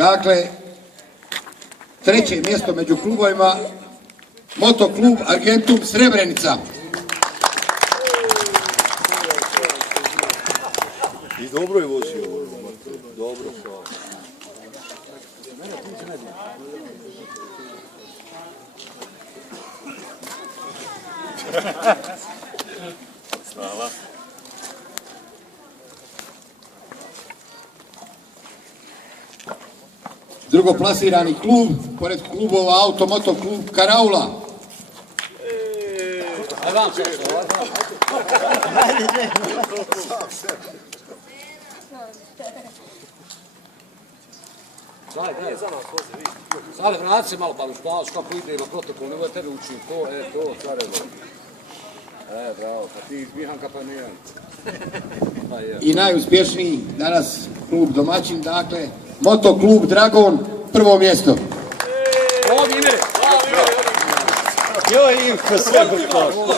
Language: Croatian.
Dakle, treće mjesto među klubovima, Motoklub Argentum Srebrenica. I dobro je vozio. Dobro. Hvala. Drugoplasirani klub, pored klubova Automoto klub Karaula. Sale, vrati se malo, pa znaš kako ide na protokol, nemoj tebe učim, to, Sarajevo. Bravo, pa ti Mihanka pa nijem. I najuspješniji danas klub domaćin, dakle, Motoklub Dragon, prvo mjesto. Ovdje ime! Joj, Ivko, sve gotovo.